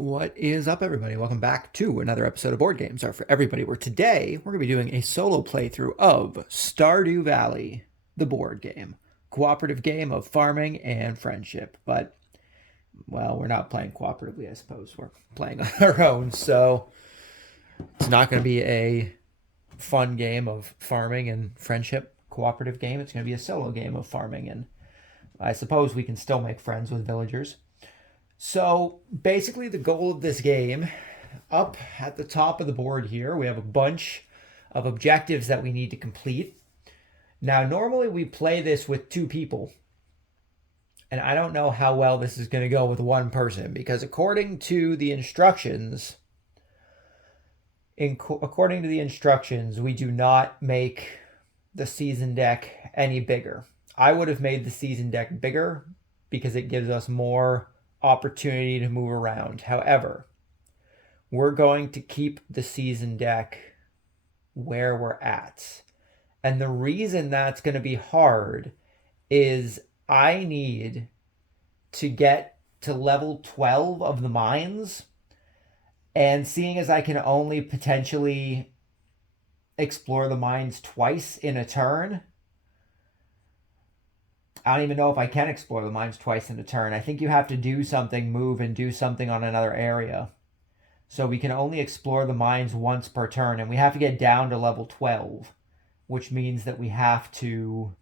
What is up, everybody? Welcome back to another episode of Board Games Are For Everybody, where today we're going to be doing a solo playthrough of Stardew Valley, the board game. Cooperative game of farming and friendship. But, well, we're not playing cooperatively, I suppose. We're playing on our own, so it's not going to be a fun game of farming and friendship cooperative game. It's going to be a solo game of farming, and I suppose we can still make friends with villagers. So basically the goal of this game, up at the top of the board here, we have a bunch of objectives that we need to complete. Now, normally we play this with two people, and I don't know how well this is going to go with one person, because according to the instructions, we do not make the season deck any bigger. I would have made the season deck bigger because it gives us more opportunity to move around. However, we're going to keep the season deck where we're at. And the reason that's going to be hard is I need to get to level 12 of the mines. And seeing as I can only potentially explore the mines twice in a turn, I don't even know if I can explore the mines twice in a turn. I think you have to do something, move, and do something on another area. So we can only explore the mines once per turn, and we have to get down to level 12, which means that we have to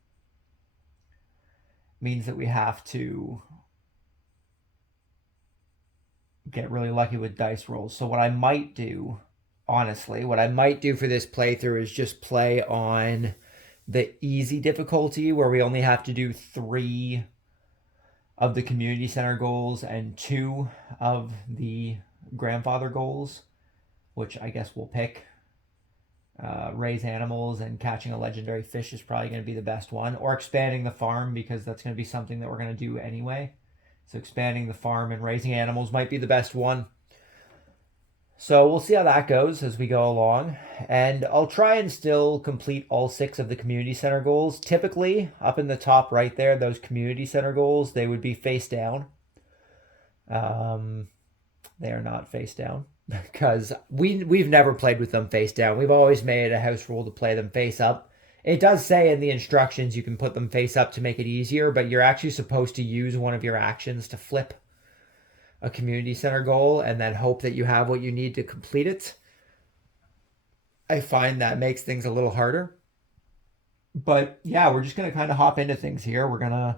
get really lucky with dice rolls. So what I might do, honestly, for this playthrough is just play on the easy difficulty, where we only have to do 3 of the community center goals and 2 of the grandfather goals, which I guess we'll pick. Raise animals and catching a legendary fish is probably going to be the best one, or expanding the farm, because that's going to be something that we're going to do anyway. So expanding the farm and raising animals might be the best one. So we'll see how that goes as we go along. And I'll try and still complete all 6 of the community center goals. Typically, up in the top right there, those community center goals, they would be face down. They are not face down because we've never played with them face down. We've always made a house rule to play them face up. It does say in the instructions you can put them face up to make it easier, but you're actually supposed to use one of your actions to flip a community center goal and then hope that you have what you need to complete it. I find that makes things a little harder. But yeah, we're just going to kind of hop into things here. We're going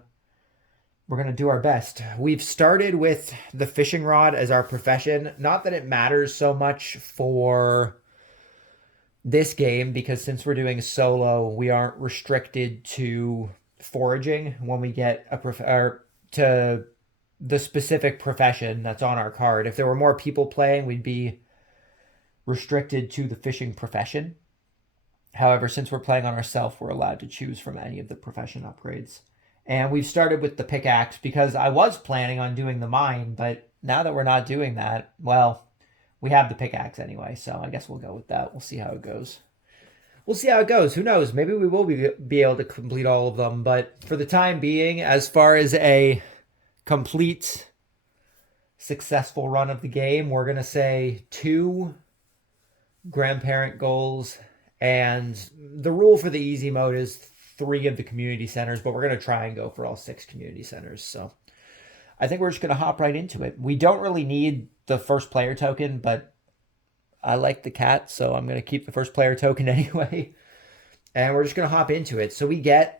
to do our best. We've started with the fishing rod as our profession. Not that it matters so much for this game, because since we're doing solo, we aren't restricted to foraging when we get to the specific profession that's on our card. If there were more people playing, we'd be restricted to the fishing profession. However, since we're playing on ourselves, we're allowed to choose from any of the profession upgrades. And we've started with the pickaxe because I was planning on doing the mine, but now that we're not doing that, well, we have the pickaxe anyway, so I guess we'll go with that. We'll see how it goes. Who knows? Maybe we will be able to complete all of them, but for the time being, as far as a complete successful run of the game, we're going to say 2 grandparent goals, and the rule for the easy mode is 3 of the community centers, but we're going to try and go for all 6 community centers. So I think we're just going to hop right into it. We don't really need the first player token, but I like the cat, so I'm going to keep the first player token anyway. And we're just going to hop into it. So we get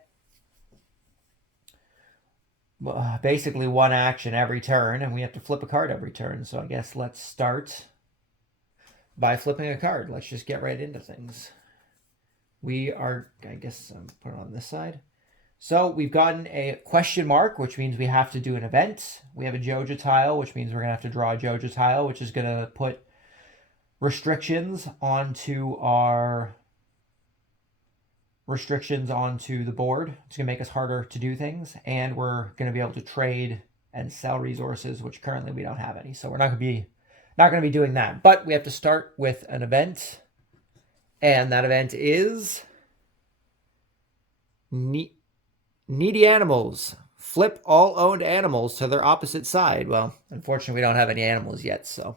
basically 1 action every turn, and we have to flip a card every turn. So I guess let's start by flipping a card. Let's just get right into things. I guess I'm put it on this side. So we've gotten a question mark, which means we have to do an event. We have a Joja tile, which means we're going to have to draw a Joja tile, which is going to put restrictions onto the board. It's going to make us harder to do things, and we're going to be able to trade and sell resources, which currently we don't have any. So we're not going to be doing that. But we have to start with an event, and that event is needy animals. Flip all owned animals to their opposite side. Well, unfortunately, we don't have any animals yet, so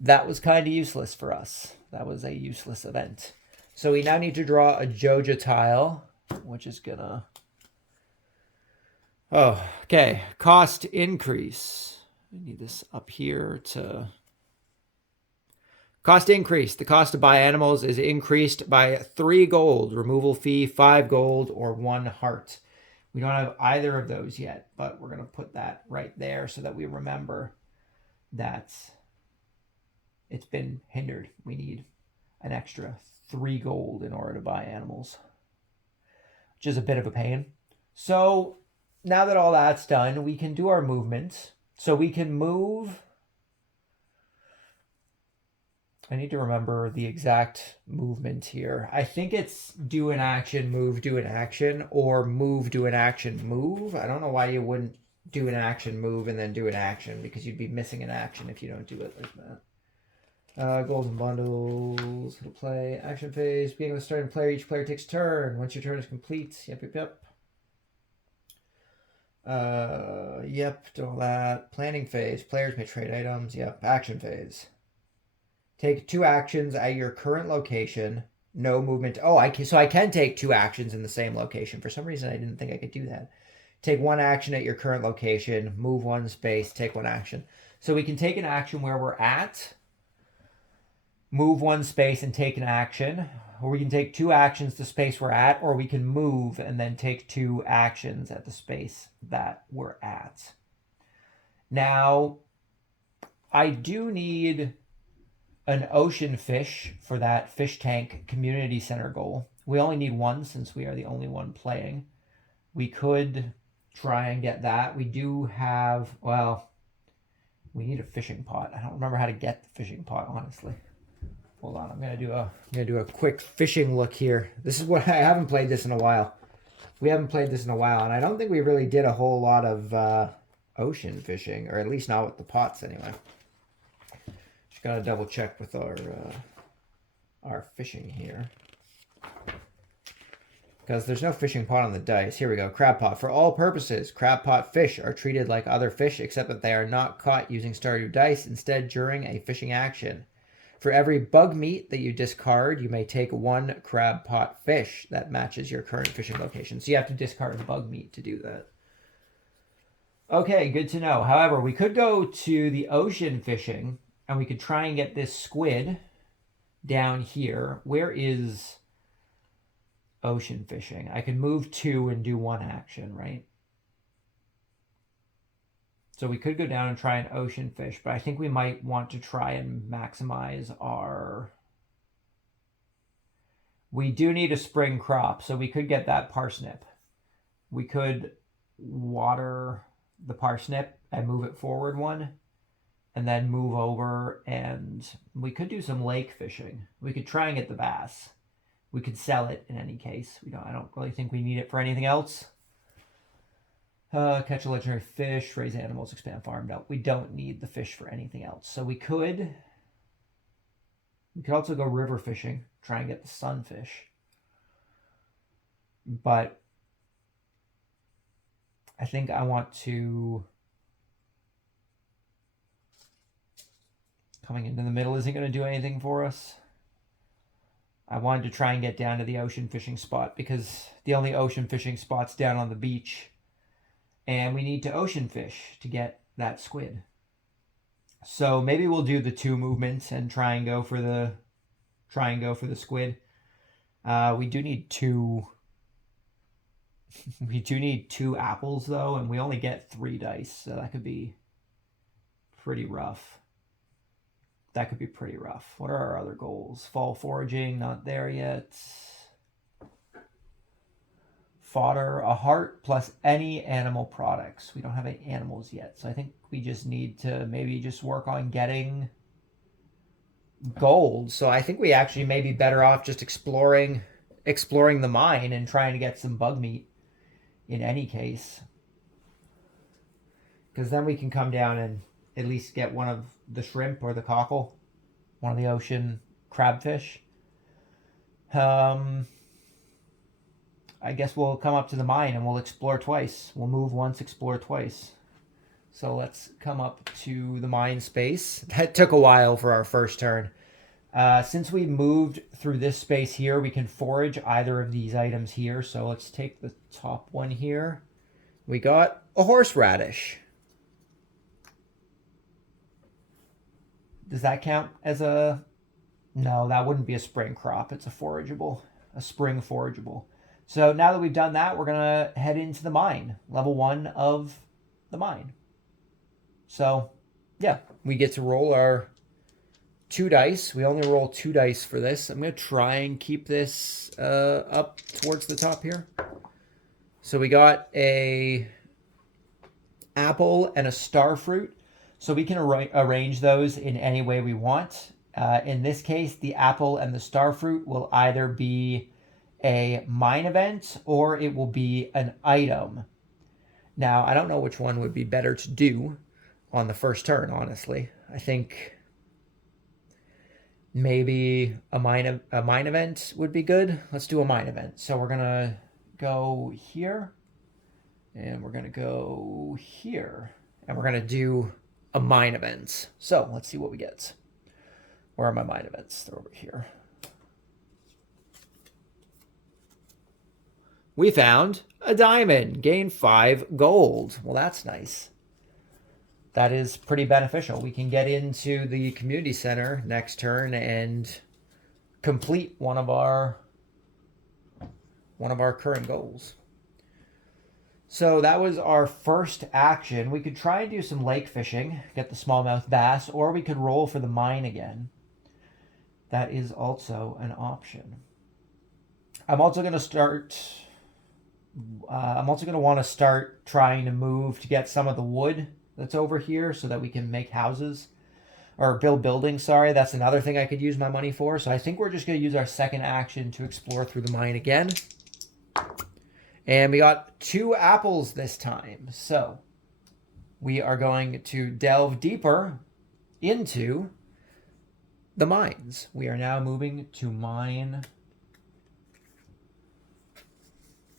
that was kind of useless for us. That was a useless event. So we now need to draw a Joja tile, which is gonna... Oh, okay. Cost increase. I need this up here to... Cost increase. The cost to buy animals is increased by 3 gold. Removal fee, 5 gold, or 1 heart. We don't have either of those yet, but we're going to put that right there so that we remember that it's been hindered. We need an extra 3 gold in order to buy animals, which is a bit of a pain. So now that all that's done, we can do our movement. So we can move... I need to remember the exact movement here. I think it's do an action, move, do an action, or move, do an action, move. I don't know why you wouldn't do an action, move, and then do an action, because you'd be missing an action if you don't do it like that. Golden bundles, it'll play, action phase, beginning with the starting player, each player takes a turn. Once your turn is complete, yep. Yep, do all that. Planning phase, players may trade items, yep. Action phase. Take 2 actions at your current location. No movement. Oh, so I can take 2 actions in the same location. For some reason, I didn't think I could do that. Take 1 action at your current location. Move 1 space. Take 1 action. So we can take an action where we're at. Move 1 space and take an action. Or we can take 2 actions to space we're at. Or we can move and then take 2 actions at the space that we're at. Now, I do need an ocean fish for that fish tank community center goal. We only need 1 since we are the only one playing. We could try and get that. We do have, well, we need a fishing pot. I don't remember how to get the fishing pot, honestly. Hold on, I'm gonna do a quick fishing look here. This is what I haven't played this in a while. We haven't played this in a while, and I don't think we really did a whole lot of ocean fishing, or at least not with the pots anyway. Gotta double check with our fishing here, because there's no fishing pot on the dice. Here we go. Crab pot. For all purposes, crab pot fish are treated like other fish, except that they are not caught using Stardew dice, instead during a fishing action. For every bug meat that you discard, you may take 1 crab pot fish that matches your current fishing location. So you have to discard bug meat to do that. Okay, good to know. However, we could go to the ocean fishing, and we could try and get this squid down here. Where is ocean fishing? I could move 2 and do 1 action, right? So we could go down and try an ocean fish, but I think we might want to try and maximize our... We do need a spring crop, so we could get that parsnip. We could water the parsnip and move it forward 1. And then move over, and we could do some lake fishing. We could try and get the bass. We could sell it in any case. I don't really think we need it for anything else. Catch a legendary fish, raise animals, expand farm. No, we don't need the fish for anything else. So we could also go river fishing, try and get the sunfish. But I think I want to... Coming into the middle isn't going to do anything for us. I wanted to try and get down to the ocean fishing spot, because the only ocean fishing spot's down on the beach. And we need to ocean fish to get that squid. So maybe we'll do the 2 movements and try and go for the squid. We do need 2. We do need 2 apples though, and we only get 3 dice, so that could be pretty rough. That could be pretty rough. What are our other goals? Fall foraging, not there yet. Fodder, a heart plus any animal products. We don't have any animals yet, so I think we just need to maybe just work on getting gold. So I think we actually may be better off just exploring the mine and trying to get some bug meat in any case. Because then we can come down and at least get one of the shrimp or the cockle, one of the ocean crabfish. I guess we'll come up to the mine and we'll explore twice. We'll move once, explore twice. So let's come up to the mine space. That took a while for our first turn. Since we moved through this space here, we can forage either of these items here. So let's take the top one here. We got a horseradish. Does that count as a... No, that wouldn't be a spring crop. It's a forageable, a spring forageable. So now that we've done that, we're going to head into the mine. Level 1 of the mine. So, yeah, we get to roll our 2 dice. We only roll 2 dice for this. I'm going to try and keep this up towards the top here. So we got a apple and a star fruit. So we can arrange those in any way we want. In this case, the apple and the star fruit will either be a mine event or it will be an item. Now, I don't know which one would be better to do on the first turn, honestly. I think maybe a mine event would be good. Let's do a mine event. So we're going to go here and we're going to go here and we're going to do a mine event. So let's see what we get. Where are my mine events? They're over here. We found a diamond. Gain 5 gold. Well, that's nice. That is pretty beneficial. We can get into the community center next turn and complete one of our current goals. So that was our first action. We could try and do some lake fishing, get the smallmouth bass, or we could roll for the mine again. That is also an option. I'm also going to start... I'm also going to want to start trying to move to get some of the wood that's over here so that we can make houses. Or build buildings, sorry. That's another thing I could use my money for. So I think we're just going to use our second action to explore through the mine again. And we got 2 apples this time. So we are going to delve deeper into the mines. We are now moving to mine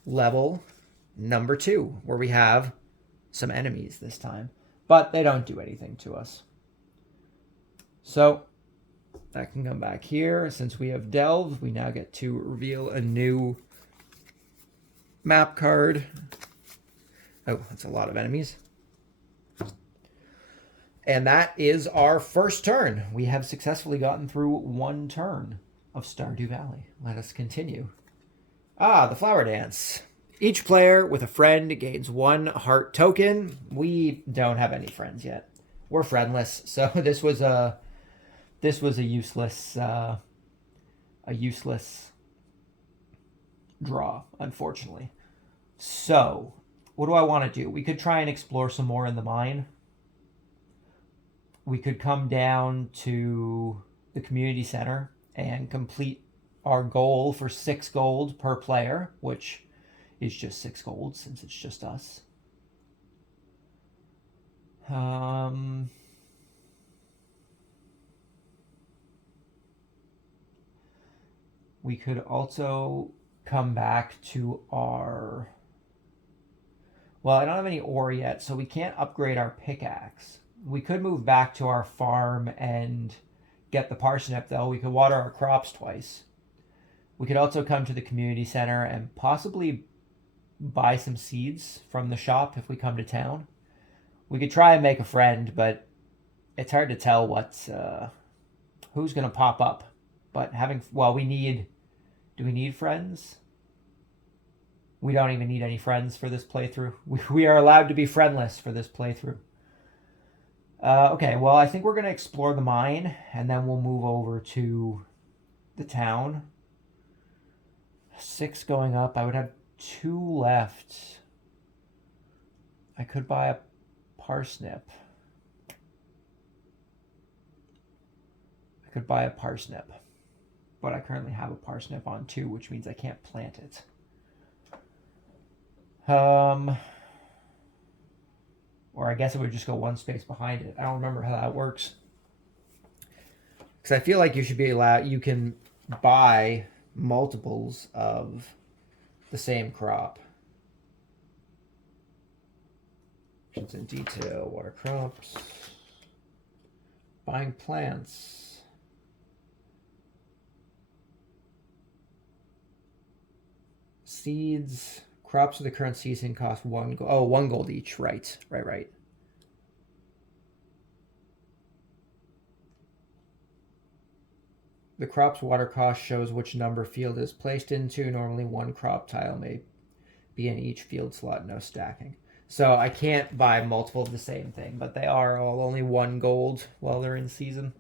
level number 2, where we have some enemies this time, but they don't do anything to us. So that can come back here. Since we have delved, we now get to reveal a new map card. Oh, that's a lot of enemies. And that is our first turn. We have successfully gotten through 1 turn of Stardew Valley. Let us continue. Ah, the flower dance. Each player with a friend gains 1 heart token. We don't have any friends yet. We're friendless, so this was a useless draw, unfortunately. So, what do I want to do? We could try and explore some more in the mine. We could come down to the community center and complete our goal for 6 gold per player, which is just 6 gold since it's just us. We could also come back to our... Well, I don't have any ore yet, so we can't upgrade our pickaxe. We could move back to our farm and get the parsnip, though. We could water our crops twice. We could also come to the community center and possibly buy some seeds from the shop if we come to town. We could try and make a friend, but it's hard to tell who's going to pop up. But do we need friends? We don't even need any friends for this playthrough. We are allowed to be friendless for this playthrough. Okay, well, I think we're going to explore the mine, and then we'll move over to the town. 6 going up. I would have 2 left. I could buy a parsnip. But I currently have a parsnip on 2, which means I can't plant it. Or I guess it would just go 1 space behind it. I don't remember how that works. Because I feel like you should be allowed... You can buy multiples of the same crop. Actions in detail, water crops, buying plants. Seeds, crops of the current season cost 1 gold. Oh, 1 gold each. Right. The crop's water cost shows which number field is placed into. Normally 1 crop tile may be in each field slot, no stacking. So I can't buy multiple of the same thing, but they are all only 1 gold while they're in season.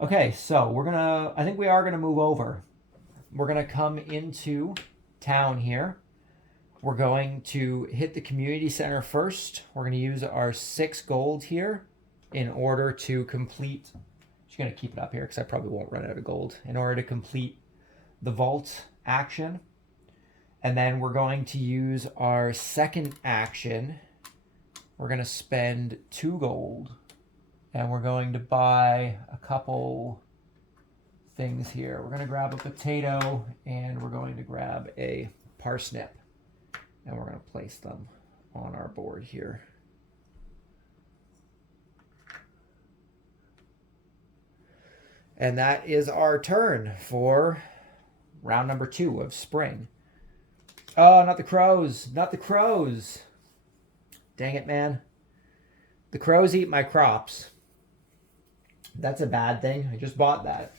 Okay, so I think we are gonna move over. We're gonna come into town here. We're going to hit the community center first. We're gonna use our 6 gold here in order to complete. I'm just gonna keep it up here because I probably won't run out of gold. In order to complete the vault action. And then we're going to use our second action. We're going to spend 2 gold. And we're going to buy a couple things here. We're going to grab a potato and we're going to grab a parsnip. And we're going to place them on our board here. And that is our turn for round number 2 of spring. Oh, not the crows. Not the crows. Dang it, man. The crows eat my crops. That's a bad thing. I just bought that.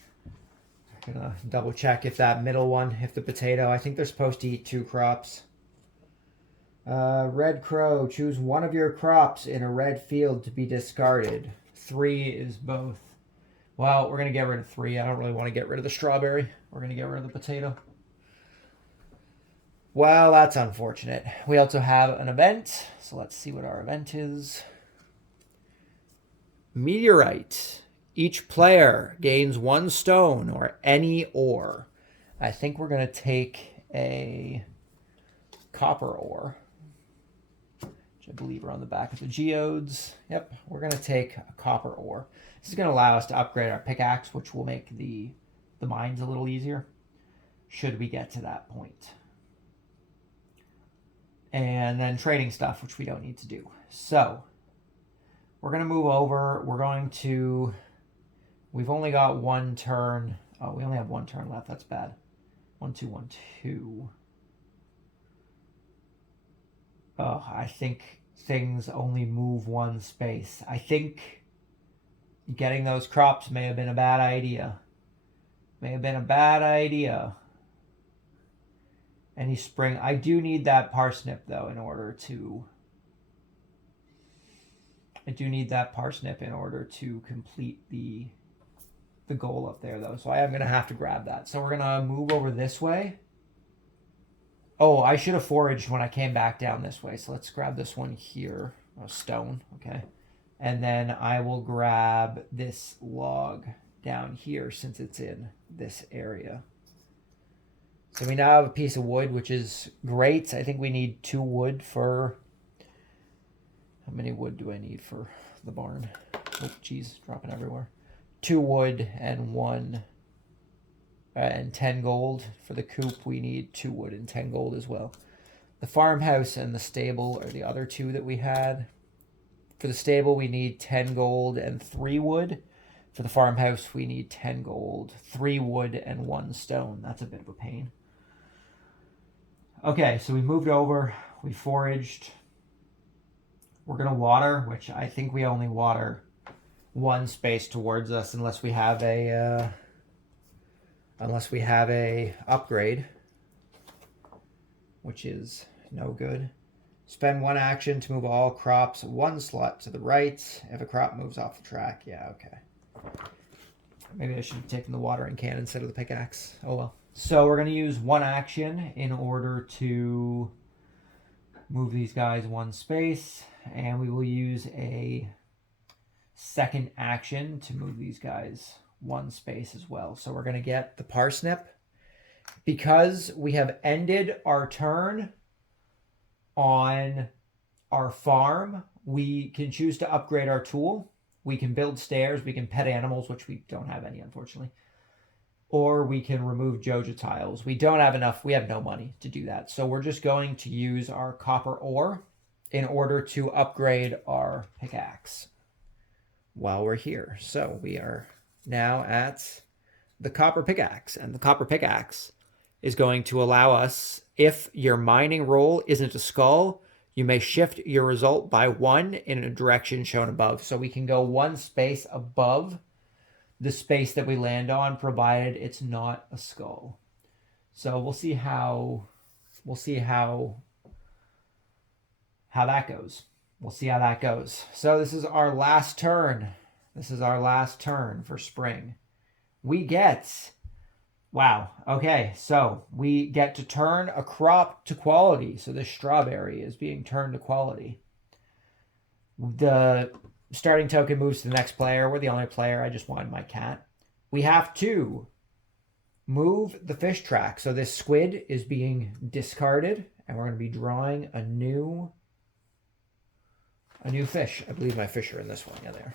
I'm going to double check if that middle one, if the potato, I think they're supposed to eat 2 crops. Red crow, choose one of your crops in a red field to be discarded. 3 is both. Well, we're going to get rid of 3. I don't really want to get rid of the strawberry. We're going to get rid of the potato. Well, that's unfortunate. We also have an event, so let's see what our event is. Meteorite. Each player gains 1 stone or any ore. I think we're going to take a copper ore, which I believe are on the back of the geodes. Yep, we're going to take a copper ore. This is going to allow us to upgrade our pickaxe, which will make the mines a little easier, should we get to that point. And then trading stuff, which we don't need to do. So we're going to move over. We've only got 1 turn. Oh, we only have 1 turn left. That's bad. 1, 2, 1, 2. Oh, I think things only move 1 space. I think getting those crops may have been a bad idea. Any spring. I do need that parsnip, though, in order to complete the goal up there, though. So I am going to have to grab that. So we're going to move over this way. Oh, I should have foraged when I came back down this way. So let's grab this one here. Oh, stone. Okay. And then I will grab this log down here since it's in this area. So we now have a piece of wood, which is great. I think we need 2 wood for... How many wood do I need for the barn? Oh, geez, dropping everywhere. 2 wood and 1... and 10 gold. For the coop, we need 2 wood and 10 gold as well. The farmhouse and the stable are the other 2 that we had. For the stable, we need 10 gold and 3 wood. For the farmhouse, we need 10 gold, 3 wood, and 1 stone. That's a bit of a pain. Okay, so we moved over. We foraged. We're going to water, which I think we only water 1 space towards us unless we have a upgrade, which is no good. Spend 1 action to move all crops 1 slot to the right. If a crop moves off the track, yeah, okay. Maybe I should have taken the watering can instead of the pickaxe. Oh well. So we're going to use 1 action in order to move these guys 1 space. And we will use a second action to move these guys 1 space as well. So we're going to get the parsnip. Because we have ended our turn on our farm, we can choose to upgrade our tool. We can build stairs. We can pet animals, which we don't have any, unfortunately. or we can remove Joja tiles. We don't have enough, we have no money to do that. So we're just going to use our copper ore in order to upgrade our pickaxe while we're here. So we are now at the copper pickaxe, and the copper pickaxe is going to allow us, if your mining roll isn't a skull, you may shift your result by 1 in a direction shown above. So we can go 1 space above the space that we land on, provided it's not a skull. So we'll see how that goes. We'll see how that goes. So this is our last turn. This is our last turn for spring. We get, wow, okay, so we get to turn a crop to quality. So this strawberry is being turned to quality. The starting token moves to the next player. We're the only player. I just wanted my cat. We have to move the fish track. So this squid is being discarded, and we're going to be drawing a new fish. I believe my fish are in this one. Yeah, there.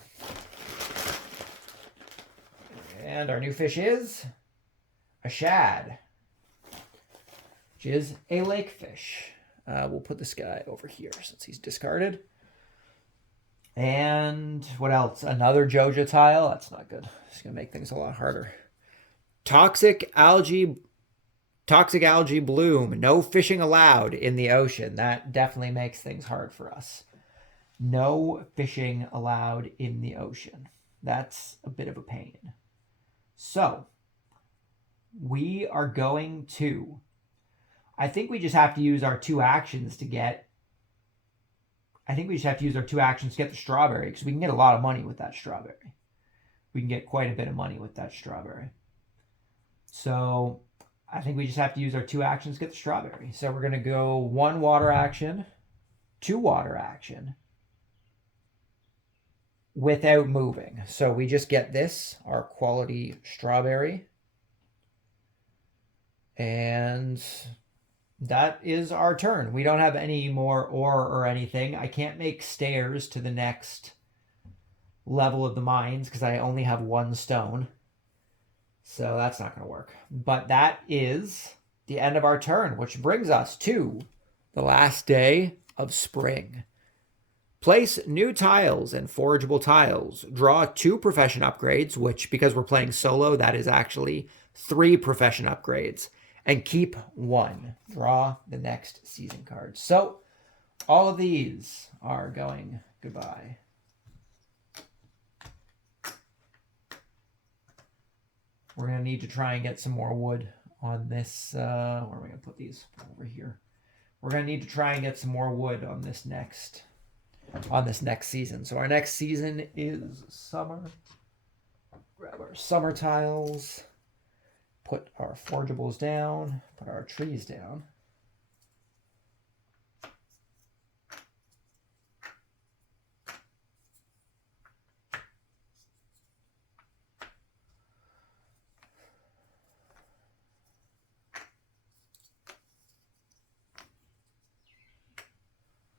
And our new fish is a shad, which is a lake fish. We'll put this guy over here since he's discarded. And what else? Another Joja tile. That's not good. It's going to make things a lot harder. Toxic algae bloom. No fishing allowed in the ocean. That definitely makes things hard for us. No fishing allowed in the ocean. That's a bit of a pain. So we are going to, I think we just have to use our 2 actions to get, the strawberry, because we can get a lot of money with that strawberry. We can get quite a bit of money with that strawberry. So I think we just have to use our 2 actions to get the strawberry. So we're going to go 1 water action, 2 water action, without moving. So we just get this, our quality strawberry. And that is our turn. We don't have any more ore or anything. I can't make stairs to the next level of the mines because I only have 1 stone. So that's not going to work. But that is the end of our turn, which brings us to the last day of spring. Place new tiles and forageable tiles. Draw 2 profession upgrades, which, because we're playing solo, that is actually 3 profession upgrades. And keep 1. Draw the next season card. So all of these are going goodbye. We're going to need to try and get some more wood on this. Where are we going to put these? Over here. We're going to need to try and get some more wood on this next season. So our next season is summer. Grab our summer tiles. Put our forageables down. Put our trees down.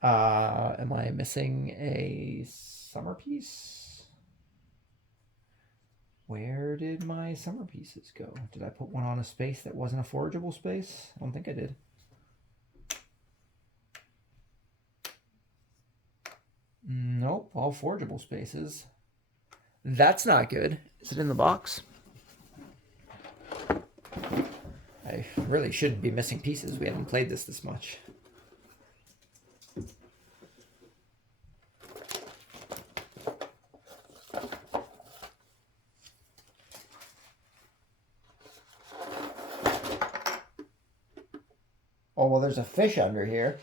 Am I missing a summer piece? Where did my summer pieces go? Did I put one on a space that wasn't a forageable space? I don't think I did. Nope, all forageable spaces. That's not good. Is it in the box? I really shouldn't be missing pieces. We haven't played this much. Oh, well, there's a fish under here,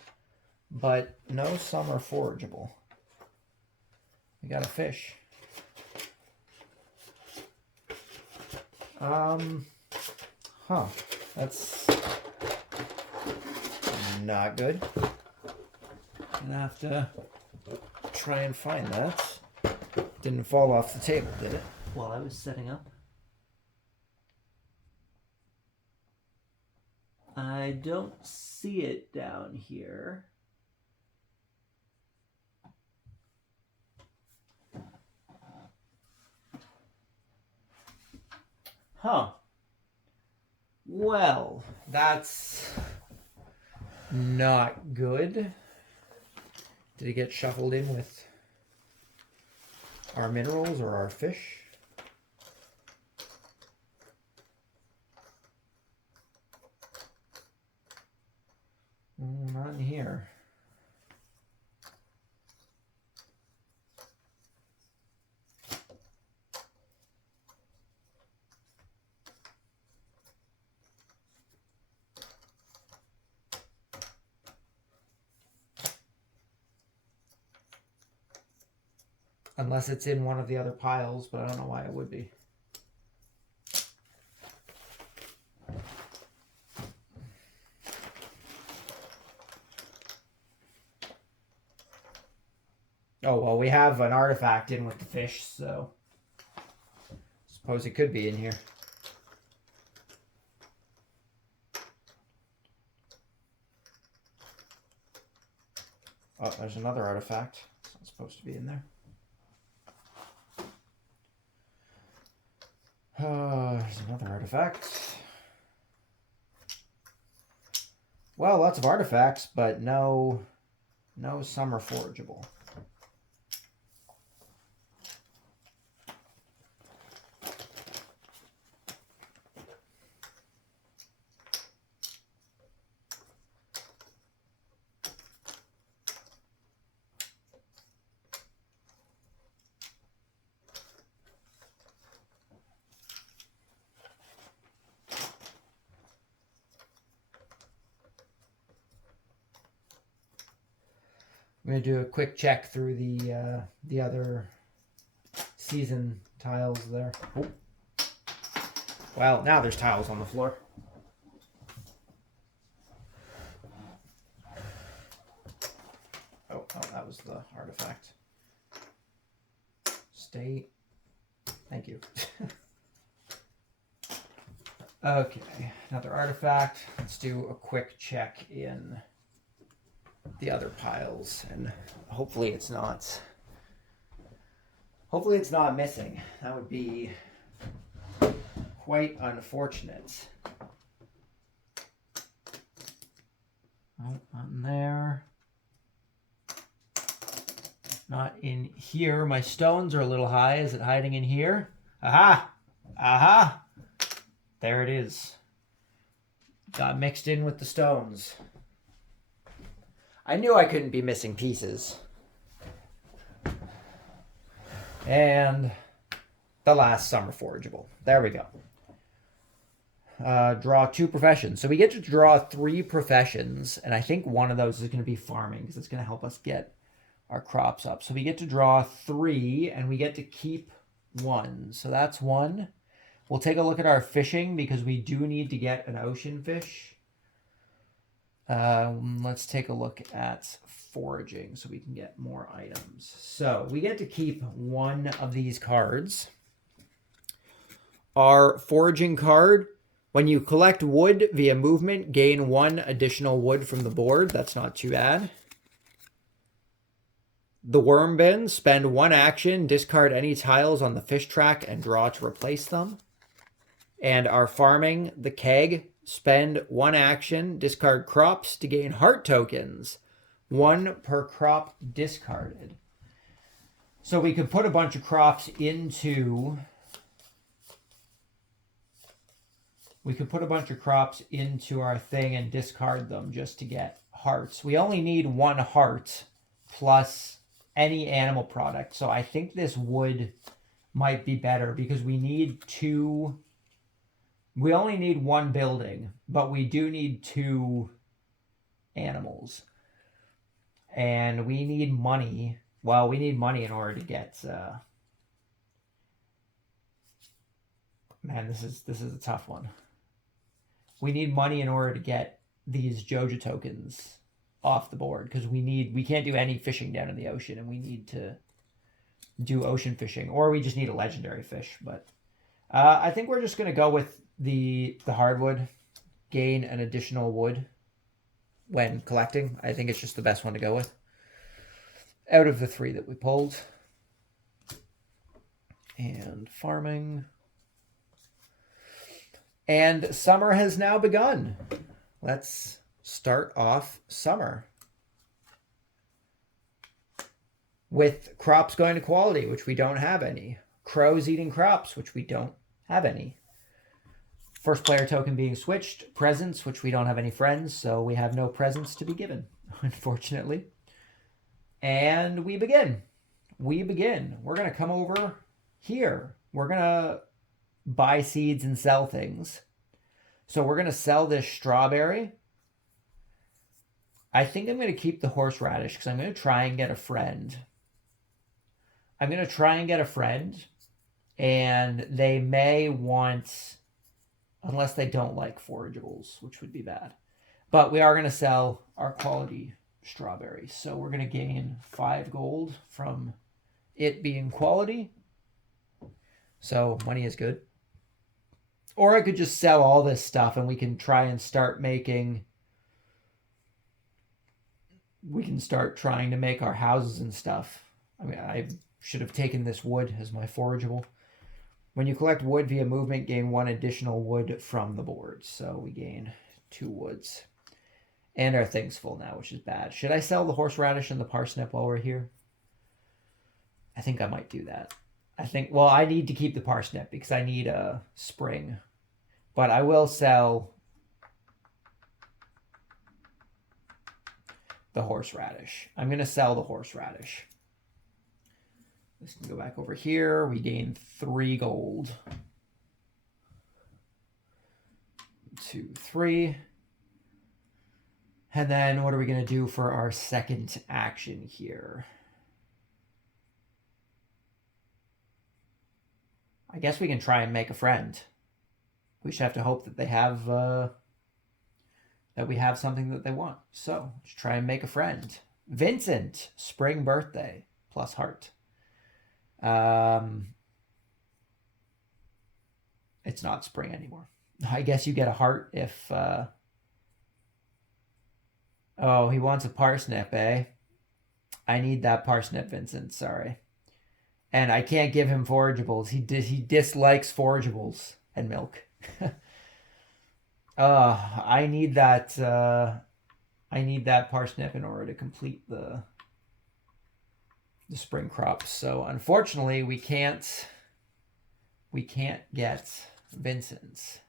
but no summer forageable. We got a fish. That's not good. Gonna have to try and find that. Didn't fall off the table, did it? While I was setting up. I don't see it down here. Huh. Well, that's not good. Did it get shuffled in with our minerals or our fish? Not in here. Unless it's in one of the other piles, but I don't know why it would be. Oh, well, we have an artifact in with the fish, so I suppose it could be in here. Oh, there's another artifact. It's not supposed to be in there. There's another artifact. Well, lots of artifacts, but no summer forageable. I'm going to do a quick check through the other season tiles there. Oh. Well, now there's tiles on the floor. Oh, that was the artifact. Stay. Thank you. Okay, another artifact. Let's do a quick check in the other piles, and hopefully it's not missing. That would be quite unfortunate. Oh, not in there. Not in here. My stones are a little high. Is it hiding in here? Aha! Aha! There it is. Got mixed in with the stones. I knew I couldn't be missing pieces. And the last summer forageable. There we go. Draw 2 professions. So we get to draw 3 professions, and I think one of those is going to be farming because it's going to help us get our crops up. So we get to draw 3, and we get to keep 1. So that's 1. We'll take a look at our fishing because we do need to get an ocean fish. Let's take a look at foraging so we can get more items. So we get to keep 1 of these cards. Our foraging card, when you collect wood via movement, gain 1 additional wood from the board. That's not too bad. The worm bin, spend 1 action, discard any tiles on the fish track and draw to replace them. And our farming, the keg, spend 1 action, discard crops to gain heart tokens. 1 per crop discarded. So we could put a bunch of crops into... our thing and discard them just to get hearts. We only need 1 heart plus any animal product. So I think this wood might be better because we need 2... We only need 1 building, but we do need 2 animals. And we need money. Well, we need money in order to get... Man, this is a tough one. We need money in order to get these Joja tokens off the board because we can't do any fishing down in the ocean, and we need to do ocean fishing, or we just need a legendary fish. But I think we're just going to go with the hardwood, gain an additional wood when collecting. I think it's just the best one to go with out of the 3 that we pulled. And farming. And summer has now begun. Let's start off summer with crops going to quality, which we don't have any. Crows eating crops, which we don't have any. First player token being switched. Presents, which we don't have any friends, so we have no presents to be given, unfortunately. And we begin. We're going to come over here. We're going to buy seeds and sell things. So we're going to sell this strawberry. I think I'm going to keep the horseradish because I'm going to try and get a friend. And they may want, unless they don't like forageables, which would be bad. But we are going to sell our quality strawberry. So we're going to gain 5 gold from it being quality. So money is good. Or I could just sell all this stuff and we can try and start making... We can start trying to make our houses and stuff. I mean, I should have taken this wood as my forageable. When you collect wood via movement, gain 1 additional wood from the board. So we gain 2 woods. And our thing's full now, which is bad. Should I sell the horseradish and the parsnip while we're here? I think I might do that. Well, I need to keep the parsnip because I need a spring. But I will sell the horseradish. I'm going to sell the horseradish. Let's go back over here. We gain 3 gold. 2, 3. And then what are we going to do for our second action here? I guess we can try and make a friend. We should have to hope that they have, that we have something that they want. So let's try and make a friend. Vincent, spring birthday, plus heart. It's not spring anymore. I guess you get a heart if, oh, he wants a parsnip, eh? I need that parsnip, Vincent, sorry. And I can't give him forageables. He dislikes forageables and milk. I need that parsnip in order to complete the spring crops. So unfortunately, we can't get Vincent's.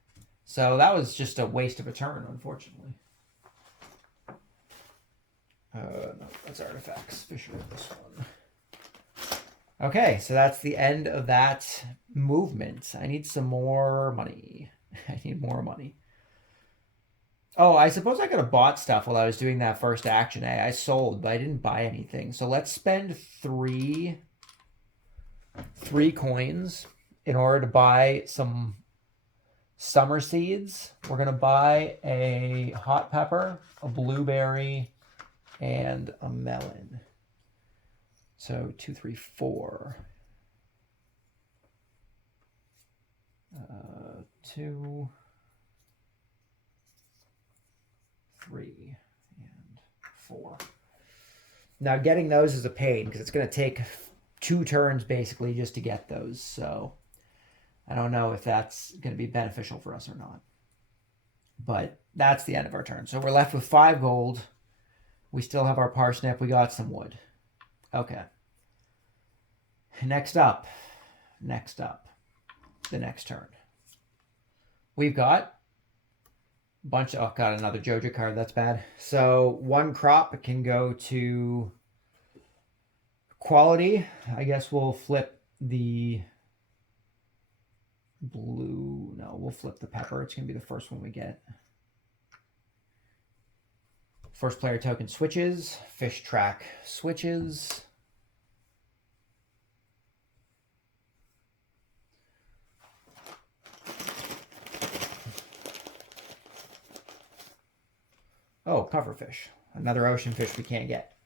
So that was just a waste of a turn, unfortunately. No, that's artifacts. Fisher, this one. Okay, so that's the end of that movement. I need some more money. I need more money. Oh, I suppose I could have bought stuff while I was doing that first action. I sold, but I didn't buy anything. So let's spend three coins in order to buy some summer seeds. We're going to buy a hot pepper, a blueberry, and a melon. So 2, 3, 4. 2, 3, and 4. Now getting those is a pain because it's going to take 2 turns basically just to get those. So I don't know if that's going to be beneficial for us or not. But that's the end of our turn. So we're left with 5 gold. We still have our parsnip. We got some wood. Okay. Next up, the next turn. We've got a bunch of, oh god, another Joja card, that's bad. So 1 crop can go to quality. I guess we'll flip the blue, no, we'll flip the pepper. It's going to be the first one we get. First player token switches, fish track switches. Oh, pufferfish. Another ocean fish we can't get.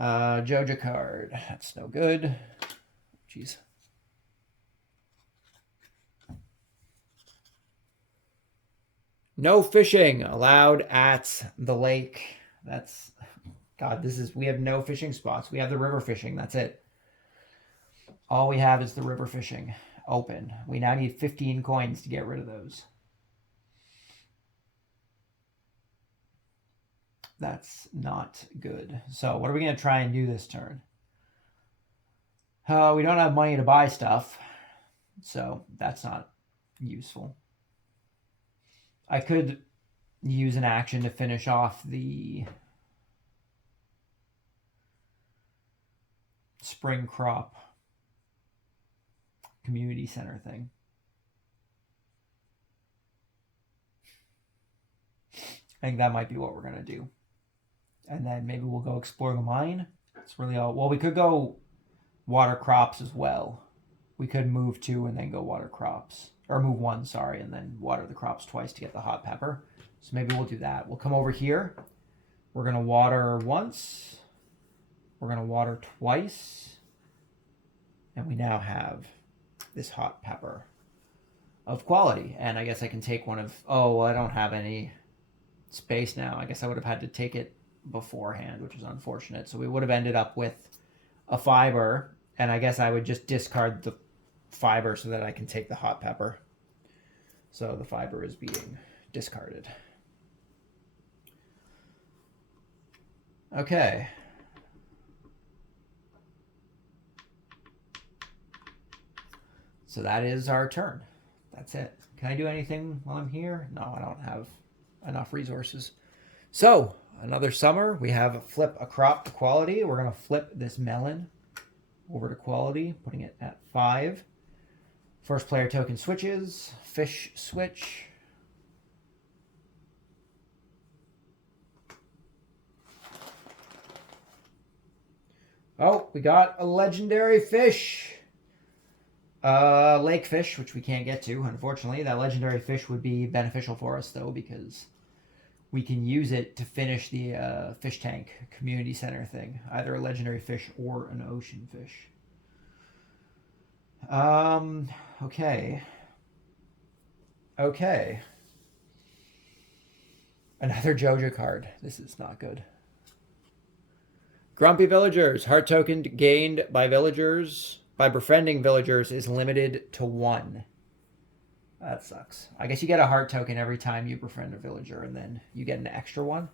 Joja card. That's no good. Jeez. No fishing allowed at the lake. That's... God, this is... We have no fishing spots. We have the river fishing. That's it. All we have is the river fishing. open. We now need 15 coins to get rid of those. That's not good. So what are we going to try and do this turn? We don't have money to buy stuff, so that's not useful. I could use an action to finish off the spring crop community center thing. I think that might be what we're going to do. And then maybe we'll go explore the mine. It's really all... Well, we could go water crops as well. We could move 2 and then go water crops. Or move 1, sorry, and then water the crops twice to get the hot pepper. So maybe we'll do that. We'll come over here. We're going to water once. We're going to water twice. And we now have this hot pepper of quality. And I guess I can take one of... Oh, well, I don't have any space now. I guess I would have had to take it beforehand, which is unfortunate. So we would have ended up with a fiber, and I guess I would just discard the fiber so that I can take the hot pepper. So the fiber is being discarded. Okay. So that is our turn. That's it. Can I do anything while I'm here? No, I don't have enough resources. So another summer, we have flip a crop to quality. We're going to flip this melon over to quality, putting it at 5. First player token switches. Fish switch. Oh, we got a legendary fish. Lake fish, which we can't get to, unfortunately. That legendary fish would be beneficial for us, though, because we can use it to finish the fish tank community center thing. Either a legendary fish or an ocean fish. Okay. Okay. Another Joja card. This is not good. Grumpy villagers. Heart token gained by villagers, by befriending villagers, is limited to 1. That sucks. I guess you get a heart token every time you befriend a villager, and then you get an extra one.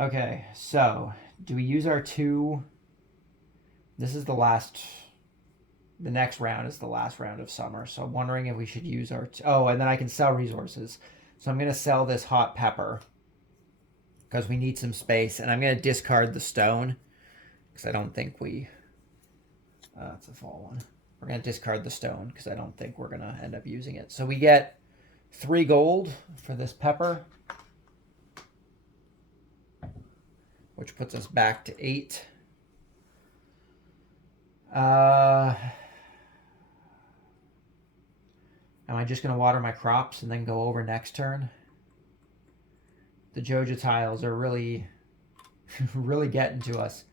Okay, so do we use our 2? This is the last... The next round is the last round of summer, so I'm wondering if we should use our... Oh, and then I can sell resources. So I'm going to sell this hot pepper because we need some space, and I'm going to discard the stone because I don't think we... That's a fall one. We're going to discard the stone because I don't think we're going to end up using it. So we get 3 gold for this pepper, which puts us back to 8. Am I just going to water my crops and then go over next turn? The Joja tiles are really, really getting to us.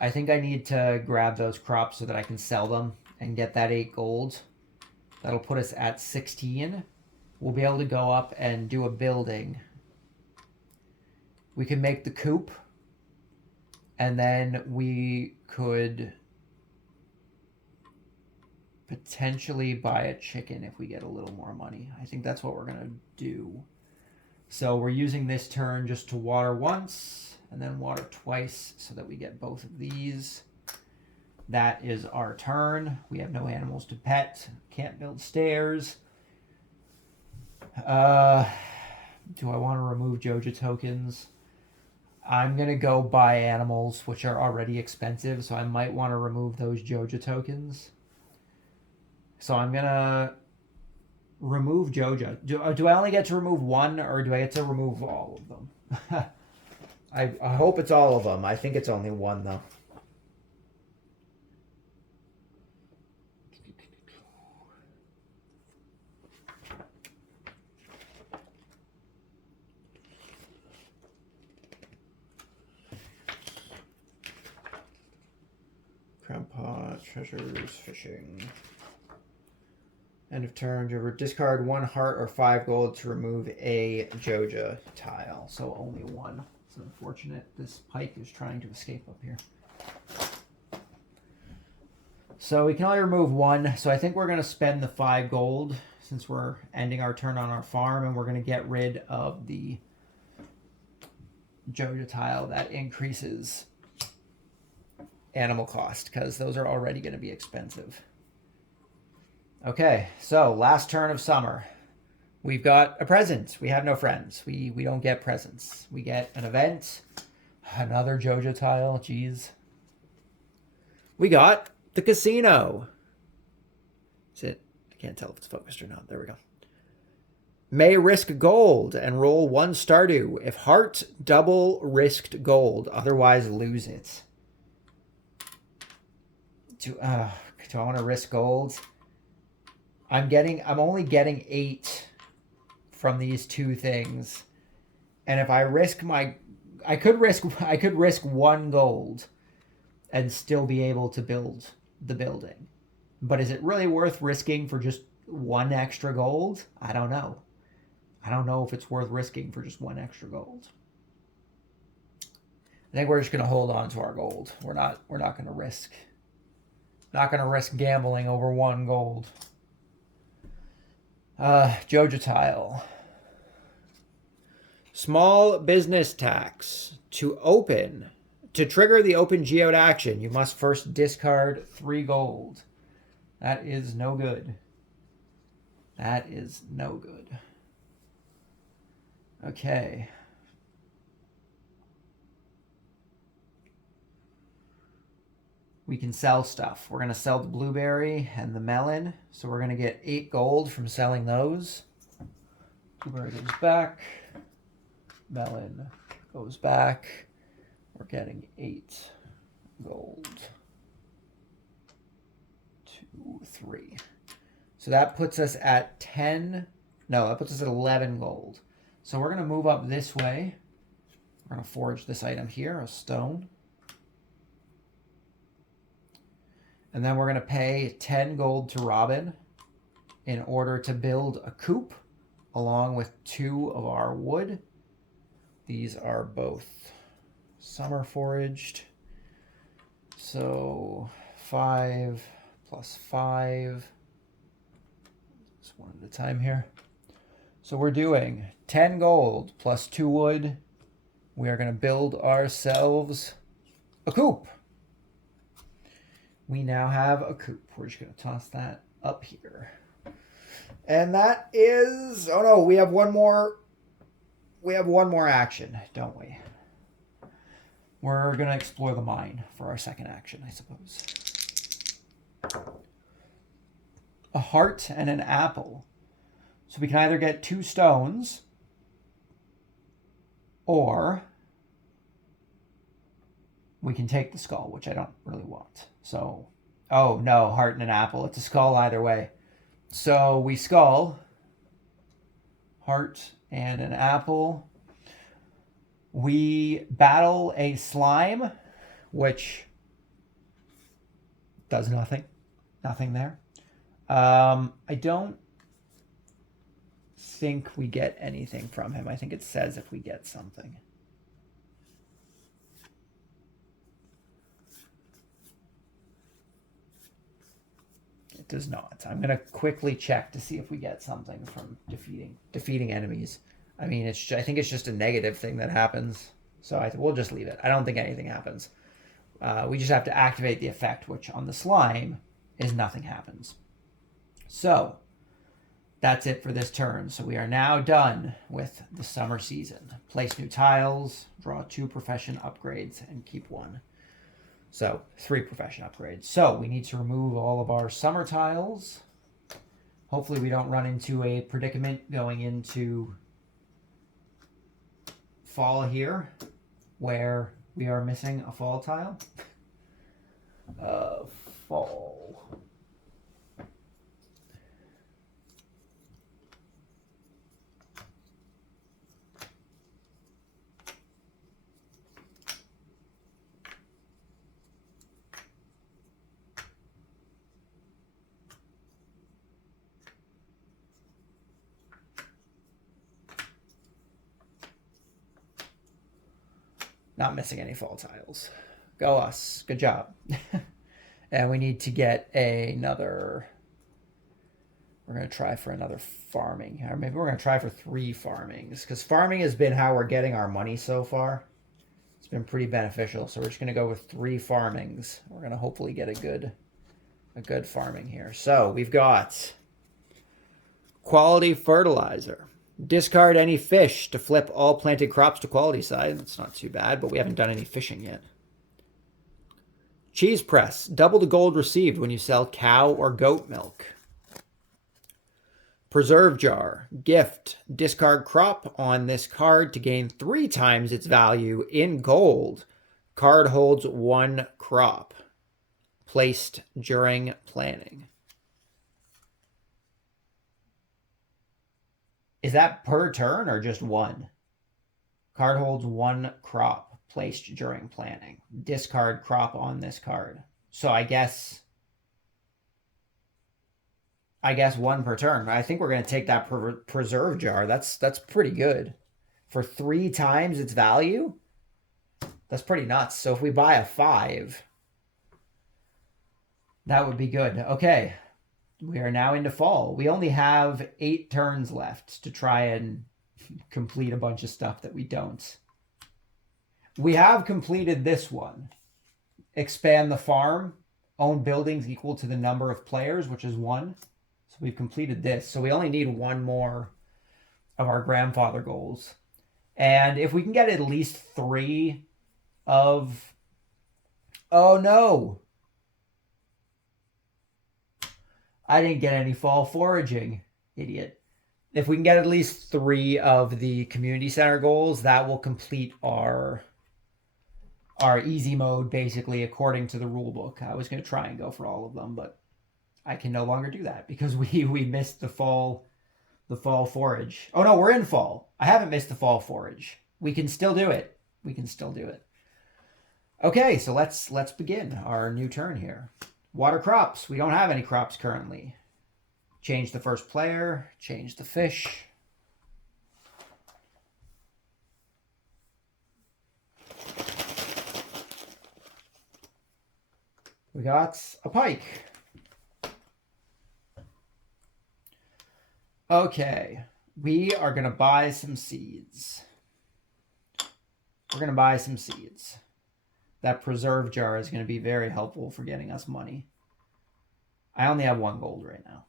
I think I need to grab those crops so that I can sell them and get that 8 gold. That'll put us at 16. We'll be able to go up and do a building. We can make the coop. And then we could potentially buy a chicken if we get a little more money. I think that's what we're going to do. So we're using this turn just to water once and then water twice so that we get both of these. That is our turn. We have no animals to pet. Can't build stairs. Do I want to remove Joja tokens? I'm going to go buy animals, which are already expensive, so I might want to remove those Joja tokens. So I'm going to remove Joja. Do I only get to remove 1, or do I get to remove all of them? I hope it's all of them. I think it's only 1, though. Crown pot, treasures, fishing. End of turn, discard 1 heart or 5 gold to remove a Joja tile. So only 1. It's unfortunate. This pike is trying to escape up here. So we can only remove one. So I think we're going to spend the 5 gold since we're ending our turn on our farm, and we're going to get rid of the Joja tile that increases animal cost because those are already going to be expensive. Okay, so last turn of summer. We've got a present. We have no friends. We don't get presents. We get an event. Another Joja tile. Jeez. We got the casino. Is it? I can't tell if it's focused or not. There we go. May risk gold and roll 1 Stardew. If heart, double risked gold. Otherwise, lose it. Do I want to risk gold? I'm only getting 8 from these 2 things, and if I risk I could risk 1 gold and still be able to build the building. But is it really worth risking for just 1 extra gold? I don't know. I don't know if it's worth risking for just 1 extra gold. I think we're just going to hold on to our gold. We're not going to risk. Not going to risk gambling over 1 gold. Joja tile. Small business tax. To trigger the open geode action, you must first discard 3 gold. That is no good. That is no good. Okay. We can sell stuff. We're going to sell the blueberry and the melon. So we're going to get 8 gold from selling those. Blueberry goes back. Melon goes back. We're getting 8 gold. 2, 3. So that puts us at 10. No, that puts us at 11 gold. So we're going to move up this way. We're going to forge this item here, a stone. And then we're going to pay 10 gold to Robin in order to build a coop along with 2 of our wood. These are both summer foraged. So 5 plus 5. Just one at a time here. So we're doing 10 gold plus 2 wood. We are going to build ourselves a coop. We now have a coop. We're just going to toss that up here. And that is... Oh, no. We have one more... We have one more action, don't we? We're going to explore the mine for our second action, I suppose. A heart and an apple. So we can either get 2 stones or we can take the skull, which I don't really want. So, oh no, heart and an apple. It's a skull either way. So we skull, heart and an apple. We battle a slime, which does nothing. Nothing there. I don't think we get anything from him. I think it says if we get something. It does not. I'm going to quickly check to see if we get something from defeating enemies. I mean, I think it's just a negative thing that happens. So we'll just leave it. I don't think anything happens. We just have to activate the effect, which on the slime is nothing happens. So that's it for this turn. So we are now done with the summer season. Place new tiles, draw 2 profession upgrades, and keep 1. So 3 profession upgrades. So we need to remove all of our summer tiles. Hopefully we don't run into a predicament going into fall here where we are missing a fall tile. Fall. Not missing any fall tiles. Go us. Good job. And we need to get another... We're going to try for another farming. Or maybe we're going to try for 3 farmings. Because farming has been how we're getting our money so far. It's been pretty beneficial. So we're just going to go with 3 farmings. We're going to hopefully get a good farming here. So we've got quality fertilizer. Discard any fish to flip all planted crops to quality side. That's not too bad, but we haven't done any fishing yet. Cheese press. Double the gold received when you sell cow or goat milk. Preserve jar. Gift. Discard crop on this card to gain 3 times its value in gold. Card holds 1 crop. Placed during planning. Is that per turn or just 1? Card holds 1 crop placed during planning. Discard crop on this card. So I guess 1 per turn. I think we're going to take that preserve jar. That's pretty good. For 3 times its value? That's pretty nuts. So if we buy a 5, that would be good. Okay. We are now into fall. We only have 8 turns left to try and complete a bunch of stuff that we don't. We have completed this one. Expand the farm. Own buildings equal to the number of players, which is 1. So we've completed this. So we only need 1 more of our grandfather goals. And if we can get at least 3 of... Oh, no. I didn't get any fall foraging. Idiot. If we can get at least 3 of the community center goals, that will complete our easy mode, basically, according to the rule book. I was going to try and go for all of them, but I can no longer do that because we missed the fall forage. Oh, no, we're in fall. I haven't missed the fall forage. We can still do it. We can still do it. Okay, so let's begin our new turn here. Water crops. We don't have any crops currently. Change the first player. Change the fish. We got a pike. Okay. We are going to buy some seeds. We're going to buy some seeds. That preserve jar is going to be very helpful for getting us money. I only have 1 gold right now.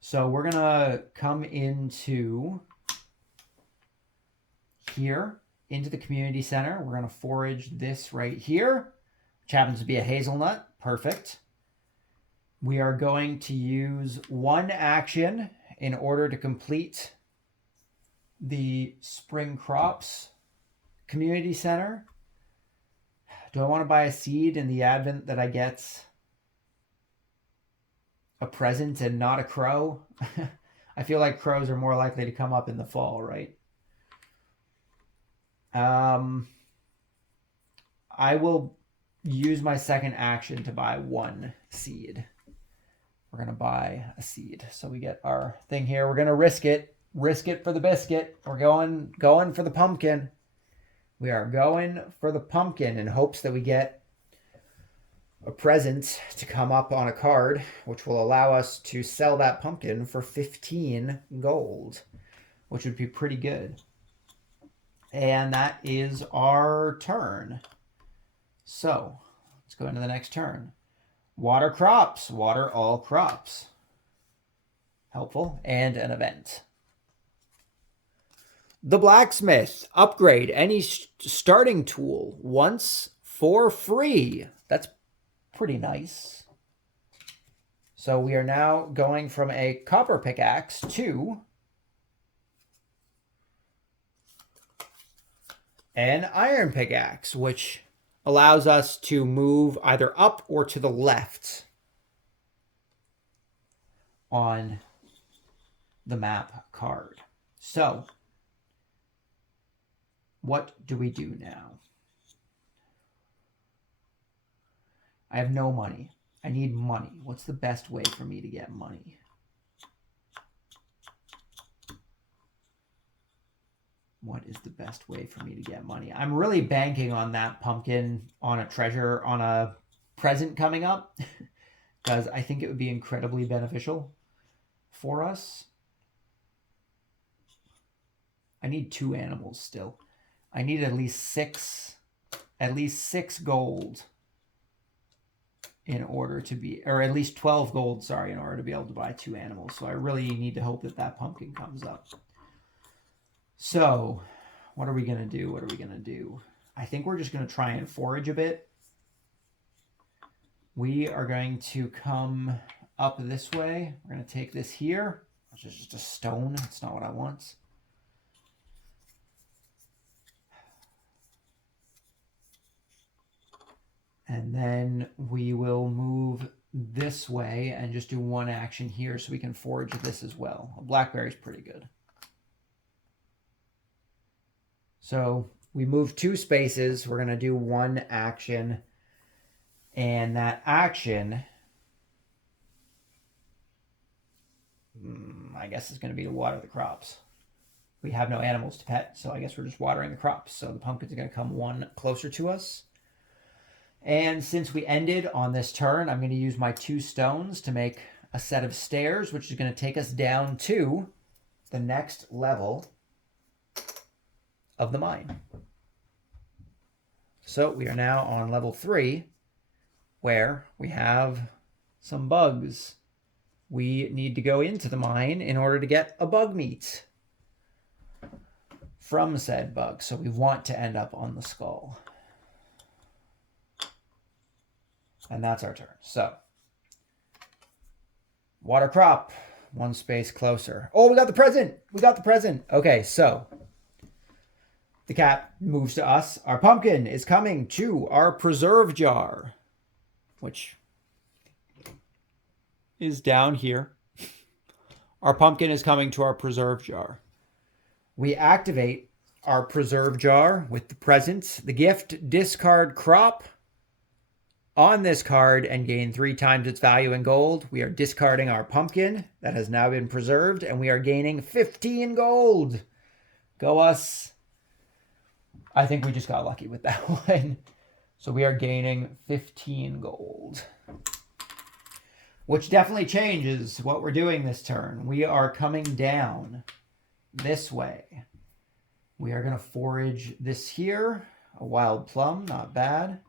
So we're going to come into here, into the community center. We're going to forage this right here, which happens to be a hazelnut. Perfect. We are going to use 1 action in order to complete the spring crops community center. Do I want to buy a seed in the advent that I get a present and not a crow? I feel like crows are more likely to come up in the fall, right? I will use my second action to buy 1 seed. We're going to buy a seed. So we get our thing here. We're going to risk it. Risk it for the biscuit. We're going for the pumpkin. We are going for the pumpkin in hopes that we get a present to come up on a card, which will allow us to sell that pumpkin for 15 gold, which would be pretty good. And that is our turn. So let's go into the next turn. Water crops. Water all crops. Helpful. And an event. The blacksmith. Upgrade any starting tool once for free. That's pretty nice. So we are now going from a copper pickaxe to an iron pickaxe, which allows us to move either up or to the left on the map card. So what do we do now? I have no money. I need money. What's the best way for me to get money? what is the best way for me to get money? I'm really banking on that pumpkin on a treasure, on a present coming up, because I think it would be incredibly beneficial for us. I need 2 animals still. I need at least six gold in order to be, or at least 12 gold, sorry, in order to be able to buy 2 animals. So I really need to hope that that pumpkin comes up. So what are we going to do? What are we going to do? I think we're just going to try and forage a bit. We are going to come up this way. We're going to take this here, which is just a stone. That's not what I want. And then we will move this way and just do 1 action here so we can forage this as well. A blackberry's pretty good. So we move 2 spaces. We're going to do 1 action. And that action, I guess, is going to be to water the crops. We have no animals to pet, so I guess we're just watering the crops. So the pumpkins are going to come 1 closer to us. And since we ended on this turn, I'm going to use my 2 stones to make a set of stairs, which is going to take us down to the next level of the mine. So we are now on level 3, where we have some bugs. We need to go into the mine in order to get a bug meat from said bug. So we want to end up on the skull. And that's our turn. So, water crop, 1 space closer. Oh, we got the present. We got the present. Okay, so the cat moves to us. Our pumpkin is coming to our preserve jar, which is down here. Our pumpkin is coming to our preserve jar. We activate our preserve jar with the presents, the gift, discard crop on this card and gain 3 times its value in gold. We are discarding our pumpkin that has now been preserved, and we are gaining 15 gold. Go us. I think we just got lucky with that one. So we are gaining 15 gold, which definitely changes what we're doing this turn. We are coming down this way. We are going to forage this here. A wild plum, not bad.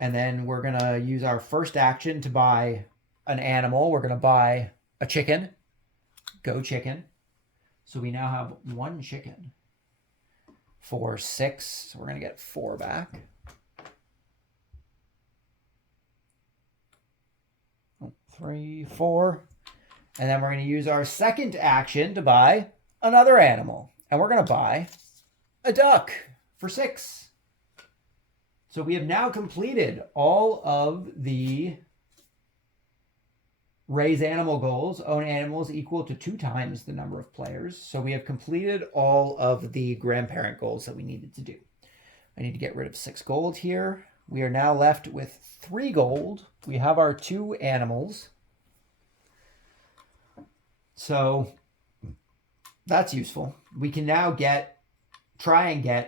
And then we're going to use our first action to buy an animal. We're going to buy a chicken. Go chicken. So we now have 1 chicken for 6. So we're going to get 4 back. 3, 4. And then we're going to use our second action to buy another animal. And we're going to buy a duck for 6. So we have now completed all of the raise animal goals. Own animals equal to 2 times the number of players. So we have completed all of the grandparent goals that we needed to do. I need to get rid of 6 gold here. We are now left with 3 gold. We have our 2 animals. So that's useful. We can now try and get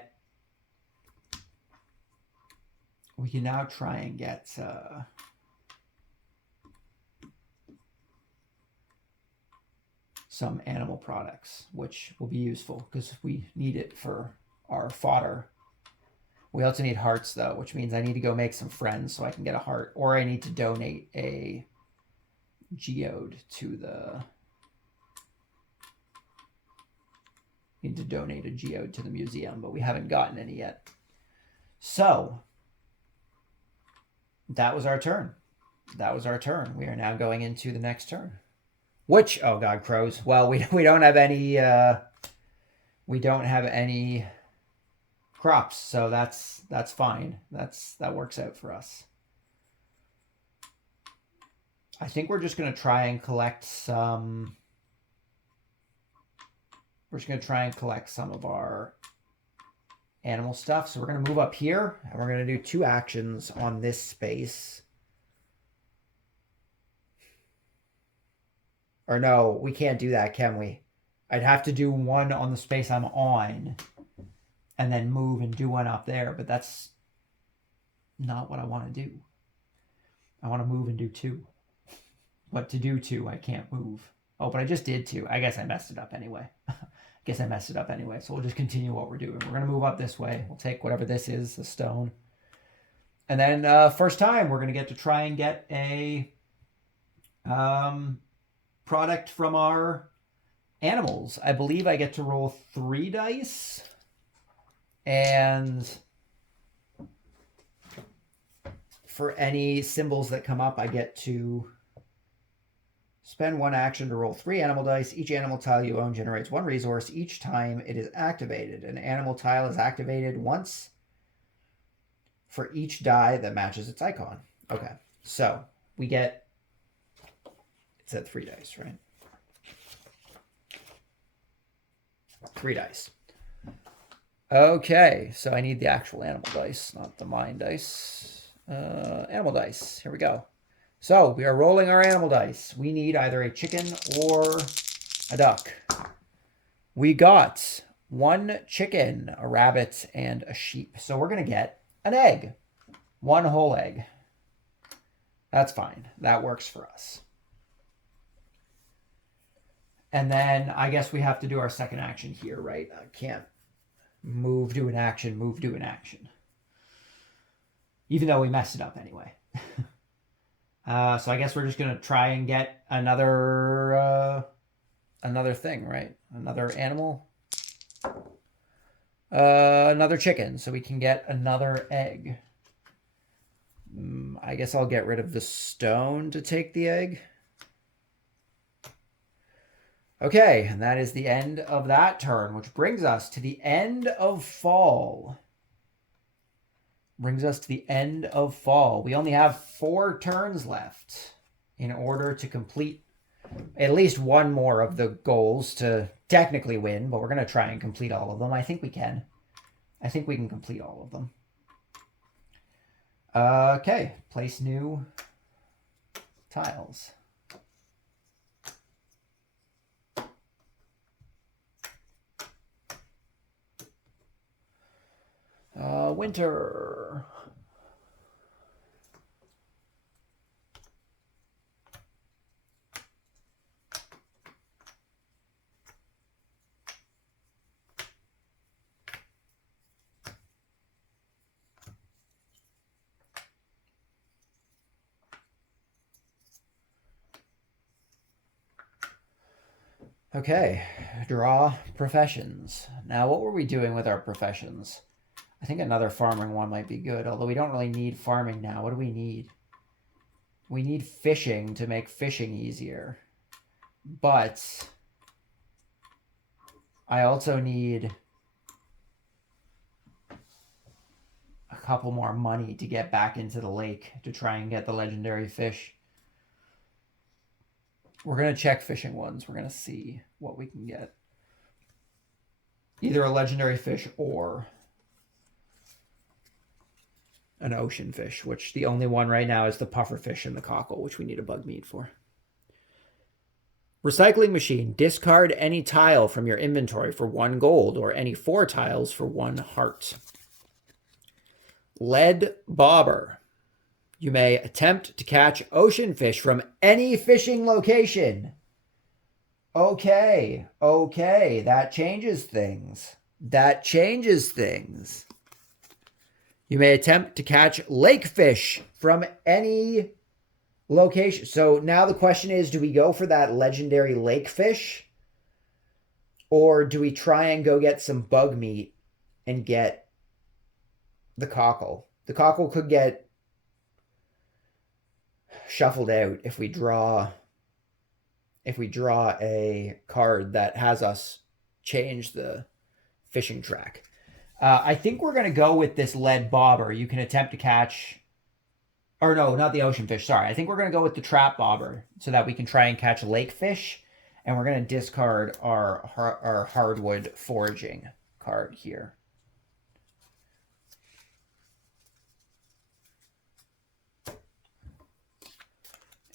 some animal products, which will be useful because we need it for our fodder. We also need hearts, though, which means I need to go make some friends so I can get a heart, or I need to donate a geode to the... Need to donate a geode to the museum, but we haven't gotten any yet. So that was our turn. That was our turn. We are now going into the next turn. Which, oh god, crows. Well, we don't have any crops, so that's fine. That works out for us. I think we're just gonna try and collect some. We're just going to try and collect some of our animal stuff. So we're going to move up here, and we're going to do 2 actions on this space. Or no, we can't do that, can we? I'd have to do one on the space I'm on and then move and do one up there, but that's not what I want to do. I want to move and do 2. But to do 2, I can't move. Oh, but I just did 2. I guess I messed it up anyway. So we'll just continue what we're doing. We're going to move up this way. We'll take whatever this is, the stone. And then first time, we're going to get to try and get a product from our animals. I believe I get to roll 3 dice. And for any symbols that come up, I get to spend 1 action to roll 3 animal dice. Each animal tile you own generates 1 resource each time it is activated. An animal tile is activated once for each die that matches its icon. Okay, so we get, it said 3 dice, right? 3 dice. Okay, so I need the actual animal dice, not the mine dice. Animal dice, here we go. So we are rolling our animal dice. We need either a chicken or a duck. We got 1 chicken, a rabbit, and a sheep. So we're going to get an egg. 1 whole egg. That's fine. That works for us. And then I guess we have to do our second action here, right? I can't move, do an action, move, do an action. Even though we messed it up anyway. So I guess we're just going to try and get another thing, right? Another animal. Another chicken, so we can get another egg. I guess I'll get rid of the stone to take the egg. Okay, and that is the end of that turn, which brings us to the end of fall. We only have 4 turns left in order to complete at least one more of the goals to technically win, but we're going to try and complete all of them. I think we can. I think we can complete all of them. Okay, place new tiles. Winter. Okay, draw professions. Now, what were we doing with our professions? I think another farming one might be good, although we don't really need farming now. What do we need? We need fishing to make fishing easier. But I also need a couple more money to get back into the lake to try and get the legendary fish. We're going to check fishing ones. We're going to see what we can get. Either a legendary fish or an ocean fish, which the only one right now is the puffer fish and the cockle, which we need a bug meat for. Recycling machine. Discard any tile from your inventory for 1 gold or any 4 tiles for 1 heart. Lead bobber. You may attempt to catch ocean fish from any fishing location. Okay, that changes things. You may attempt to catch lake fish from any location. So now the question is, do we go for that legendary lake fish? Or do we try and go get some bug meat and get the cockle? The cockle could get shuffled out if we draw a card that has us change the fishing track. I think we're going to go with this lead bobber. You can attempt to catch, or no, not the ocean fish. Sorry. I think we're going to go with the trap bobber so that we can try and catch lake fish. And we're going to discard our hardwood foraging card here.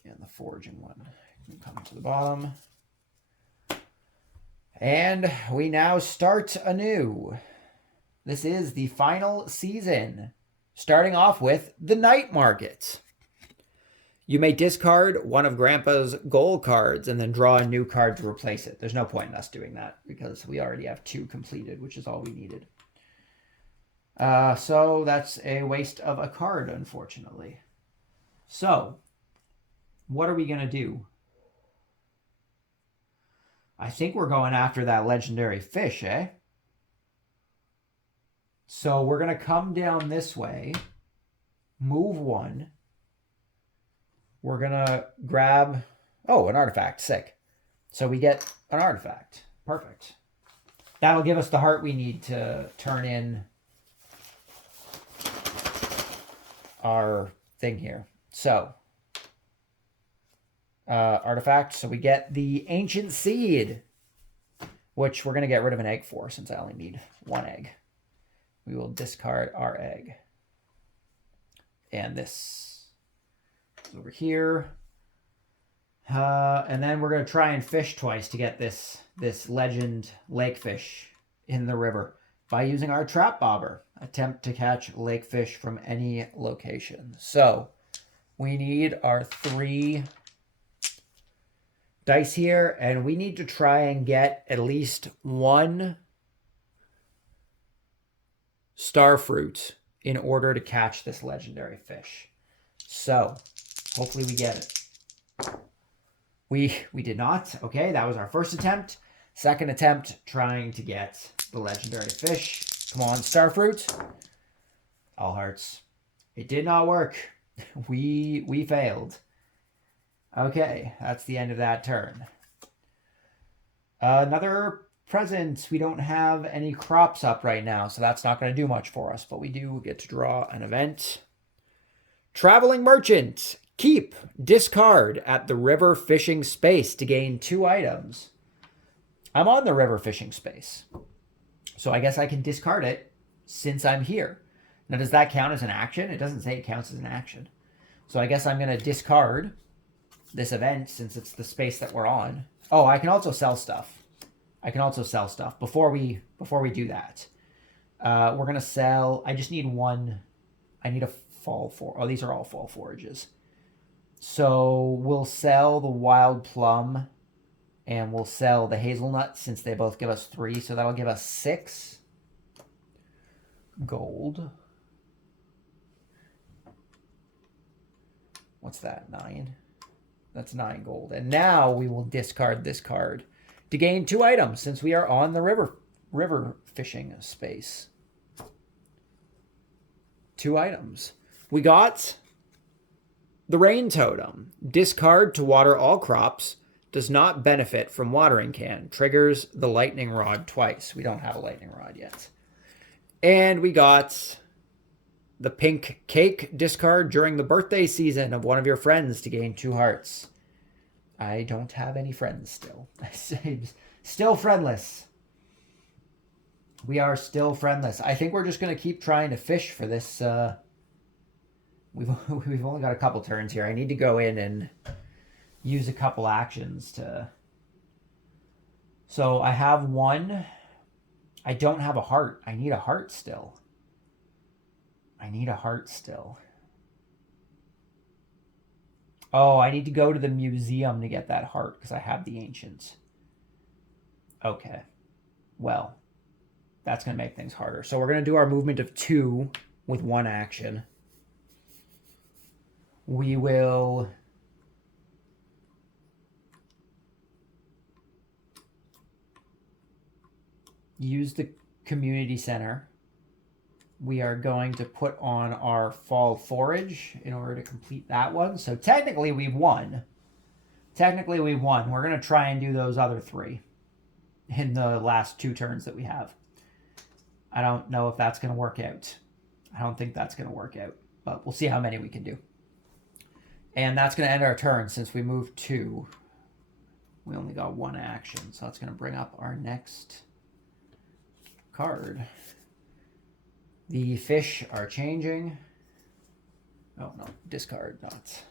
And the foraging one Come to the bottom. And we now start anew. This is the final season, starting off with the night market. You may discard one of Grandpa's gold cards and then draw a new card to replace it. There's no point in us doing that because we already have 2 completed, which is all we needed. So that's a waste of a card, unfortunately. So, what are we going to do? I think we're going after that legendary fish, eh? So we're going to come down this way, move 1. We're going to grab... Oh, an artifact. Sick. So we get an artifact. Perfect. That'll give us the heart we need to turn in our thing here. So, artifact. So we get the Ancient Seed, which we're going to get rid of an egg for since I only need 1 egg. We will discard our egg. And this is over here. And then we're going to try and fish twice to get this legend lakefish in the river by using our trap bobber. Attempt to catch lakefish from any location. So we need our 3 dice here, and we need to try and get at least 1 star fruit in order to catch this legendary fish. So hopefully we get it. We did not. Okay, that was our first attempt. Second attempt, trying to get the legendary fish. Come on, star fruit. All hearts. It did not work. We failed. Okay, that's the end of that turn. Another present. We don't have any crops up right now, so that's not going to do much for us, but we do get to draw an event. Traveling Merchant. Keep, discard at the river fishing space to gain 2 items. I'm on the river fishing space, so I guess I can discard it since I'm here. Now, does that count as an action? It doesn't say it counts as an action. So I guess I'm going to discard this event since it's the space that we're on. Oh, I can also sell stuff. I can also sell stuff before we do that. We're going to sell... I just need 1... I need a fall for... Oh, these are all fall forages. So we'll sell the wild plum and we'll sell the hazelnut since they both give us 3. So that'll give us 6 gold. What's that? 9. That's 9 gold. And now we will discard this card to gain 2 items since we are on the river fishing space. 2 items. We got the Rain Totem. Discard to water all crops. Does not benefit from watering can. Triggers the lightning rod twice. We don't have a lightning rod yet. And we got the pink cake. Discard during the birthday season of one of your friends to gain 2 hearts. I don't have any friends still. Still friendless. We are still friendless. I think we're just going to keep trying to fish for this. We've only got a couple turns here. I need to go in and use a couple actions to... So I have 1. I don't have a heart. I need a heart still. I need a heart still. Oh, I need to go to the museum to get that heart because I have the ancients. Okay. Well, that's going to make things harder. So we're going to do our movement of 2 with 1 action. We will... use the community center. We are going to put on our fall forage in order to complete that one. So technically we've won. Technically we've won. We're going to try and do those other 3 in the last 2 turns that we have. I don't know if that's going to work out. I don't think that's going to work out, but we'll see how many we can do. And that's going to end our turn since we moved 2. We only got 1 action, so that's going to bring up our next card. The fish are changing. Oh, no. Discard, not.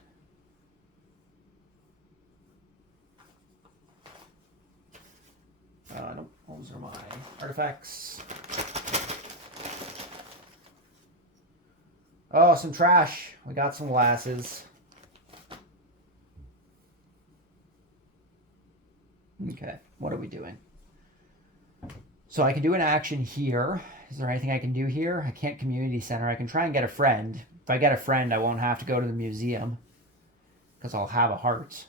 Nope, those are my artifacts. Oh, some trash. We got some glasses. Okay, what are we doing? So I can do an action here. Is there anything I can do here? I can't community center. I can try and get a friend. If I get a friend, I won't have to go to the museum because I'll have a heart.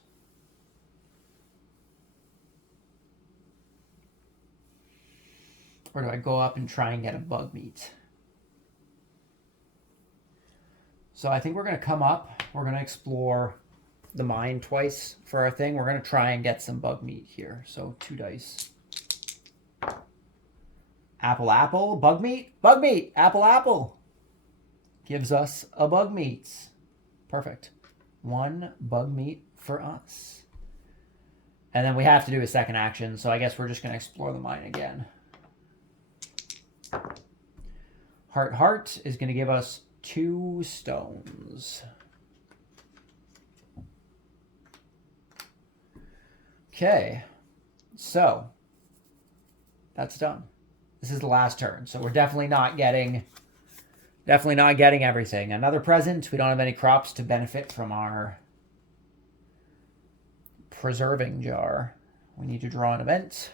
Or do I go up and try and get a bug meat? So I think we're going to come up. We're going to explore the mine twice for our thing. We're going to try and get some bug meat here. So 2 dice. Apple, apple, bug meat, apple, apple. Gives us a bug meat. Perfect. 1 bug meat for us. And then we have to do a second action, so I guess we're just going to explore the mine again. Heart, heart is going to give us 2 stones. Okay, so that's done. This is the last turn, so we're definitely not getting everything. Another present. We don't have any crops to benefit from our preserving jar. We need to draw an event.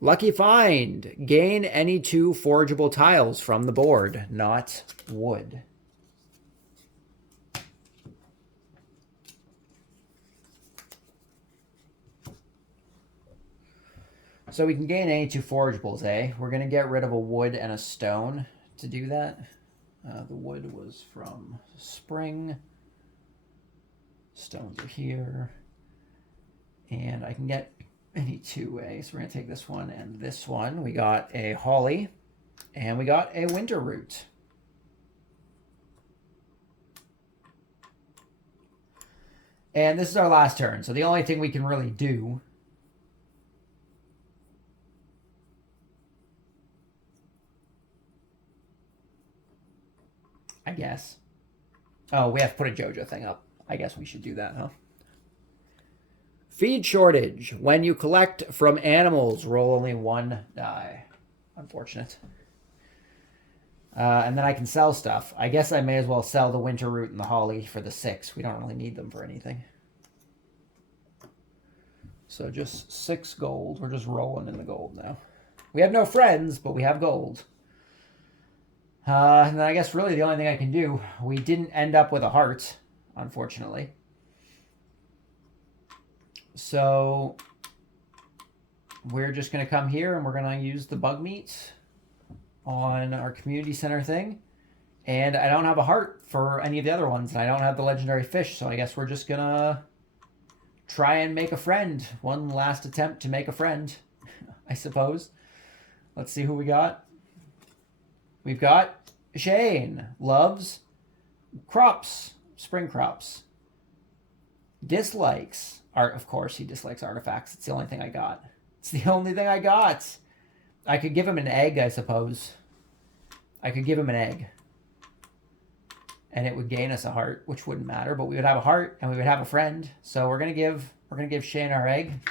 Lucky find. Gain any 2 forageable tiles from the board, not wood. So we can gain any 2 forageables, eh? We're going to get rid of a wood and a stone to do that. The wood was from spring. Stones are here. And I can get any 2, eh? So we're going to take this one and this one. We got a holly and we got a winter root. And this is our last turn. So the only thing we can really do I guess. Oh, we have to put a JoJo thing up. I guess we should do that, huh? Feed shortage. When you collect from animals, roll only 1 die. Unfortunate. And then I can sell stuff. I guess I may as well sell the winter root and the holly for the 6. We don't really need them for anything. So just 6 gold. We're just rolling in the gold now. We have no friends, but we have gold. And then I guess really the only thing I can do, we didn't end up with a heart, unfortunately. So we're just going to come here and we're going to use the bug meat on our community center thing. And I don't have a heart for any of the other ones. And I don't have the legendary fish. So I guess we're just going to try and make a friend. One last attempt to make a friend, I suppose. Let's see who we got. We've got Shane. Loves crops. Spring crops. Dislikes art. Of course, he dislikes artifacts. It's the only thing I got. It's the only thing I got. I could give him an egg, I suppose. I could give him an egg. And it would gain us a heart, which wouldn't matter. But we would have a heart and we would have a friend. So we're gonna give Shane our egg.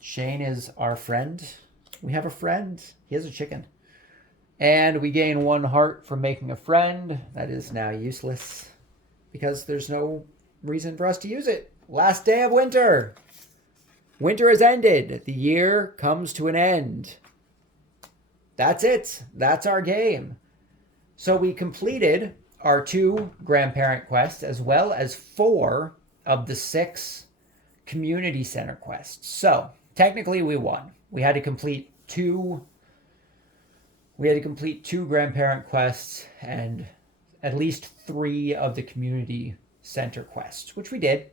Shane is our friend. We have a friend. He has a chicken. And we gain 1 heart from making a friend. That is now useless because there's no reason for us to use it. Last day of winter. Winter has ended. The year comes to an end. That's it. That's our game. So we completed our 2 grandparent quests as well as 4 of the 6 community center quests. So technically we won. We had to complete 2 grandparent quests and at least 3 of the community center quests, which we did.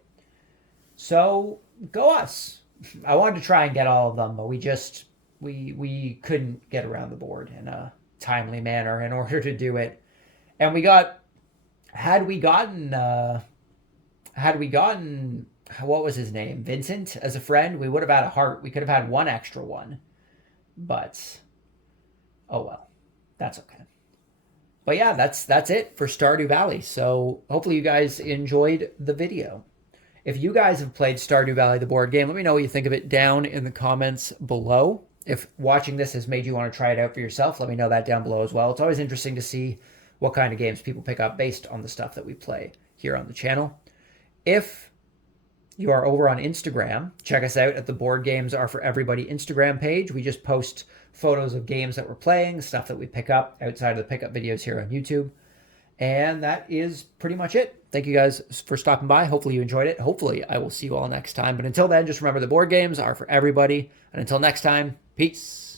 So go us. I wanted to try and get all of them, but we couldn't get around the board in a timely manner in order to do it. And had we gotten what was his name? Vincent as a friend, we would have had a heart. We could have had 1 extra one. But oh well, that's okay. But yeah, that's it for Stardew Valley. So hopefully you guys enjoyed the video. If you guys have played Stardew Valley, the board game, let me know what you think of it down in the comments below. If watching this has made you want to try it out for yourself, let me know that down below as well. It's always interesting to see what kind of games people pick up based on the stuff that we play here on the channel. If you are over on Instagram, check us out at the Board Games Are For Everybody Instagram page. We just post photos of games that we're playing, stuff that we pick up outside of the pickup videos here on YouTube. And that is pretty much it. Thank you guys for stopping by. Hopefully you enjoyed it. Hopefully I will see you all next time. But until then, just remember the board games are for everybody. And until next time, peace.